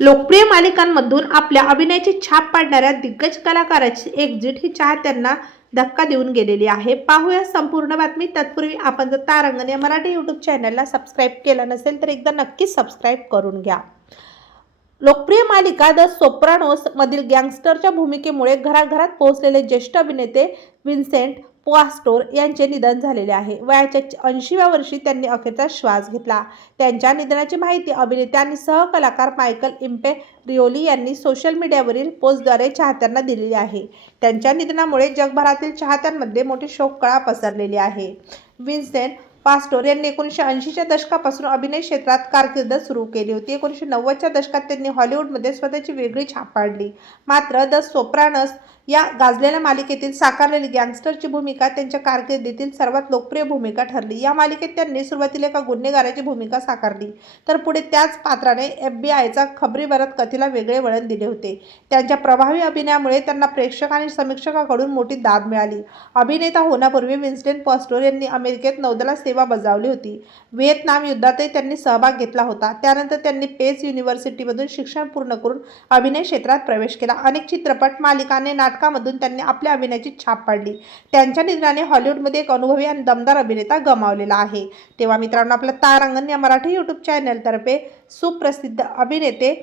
लोकप्रिय मालिकांमधून आपल्या अभिनयाची छाप पाडणाऱ्या दिग्गज कलाकाराची एक्झिट ही चाहत्यांना धक्का देऊन गेलेली आहे. पाहूया संपूर्ण बातमी. तत्पूर्वी आपण जर तारांगण या मराठी यूट्यूब चॅनलला सबस्क्राईब केलं नसेल तर एकदा नक्कीच सबस्क्राईब करून घ्या. लोकप्रिय मालिका द सोप्रानोस मधील गँगस्टरच्या भूमिकेमुळे घराघरात पोहोचलेले ज्येष्ठ अभिनेते विन्सेंट पास्टोर यांचे निधन झालेले आहे. वयाच्या 80व्या वर्षी त्यांनी अखेरचा श्वास घेतला. त्यांच्या निधनाची माहिती अभिनेते आणि सहकलाकार मायकल इम्पेरियोली यांनी सोशल मीडियावरील पोस्टद्वारे चाहत्यांना दिलेली आहे. त्यांच्या निधनामुळे जगभरातील चाहत्यांमध्ये मोठी शोककळा पसरलेली आहे. विन्सेंट पास्टोर यांनी 1980च्या दशकापासून अभिनय क्षेत्रात कारकीर्द सुरू केली होती. 1990च्या दशकात त्यांनी हॉलिवूडमध्ये स्वतःची वेगळी छाप पाडली. मात्र द सोप्रानोस या गाजलेल्या मालिकेतील साकारलेली गँगस्टरची भूमिका त्यांच्या कारकिर्दीतील सर्वात लोकप्रिय भूमिका ठरली. या मालिकेत त्यांनी सुरुवातीला एका गुन्हेगाराची भूमिका साकारली, तर पुढे त्याच पात्राने FBI खबरीबारत कथेला वेगळे वळण दिले होते. त्यांच्या प्रभावी अभिनयामुळे त्यांना प्रेक्षक आणि समीक्षकांकडून मोठी दाद मिळाली. अभिनेता होण्यापूर्वी विन्सेंट पास्टोर यांनी अमेरिकेत नौदलात सेवा बजावली होती. व्हिएतनाम युद्धातही त्यांनी सहभाग घेतला होता. त्यानंतर त्यांनी पेस युनिव्हर्सिटीमधून शिक्षण पूर्ण करून अभिनय क्षेत्रात प्रवेश केला. अनेक चित्रपट, मालिका आणि नाटकांमधून त्यांनी आपल्या अभिनयाची छाप पाडली. त्यांच्या निधनाने हॉलिवूडमध्ये एक अनुभवी आणि दमदार अभिनेता गमावलेला आहे. तेव्हा मित्रांनो, आपल्या तारांगण या मराठी यूट्यूब चॅनलतर्फे सुप्रसिद्ध अभिनेते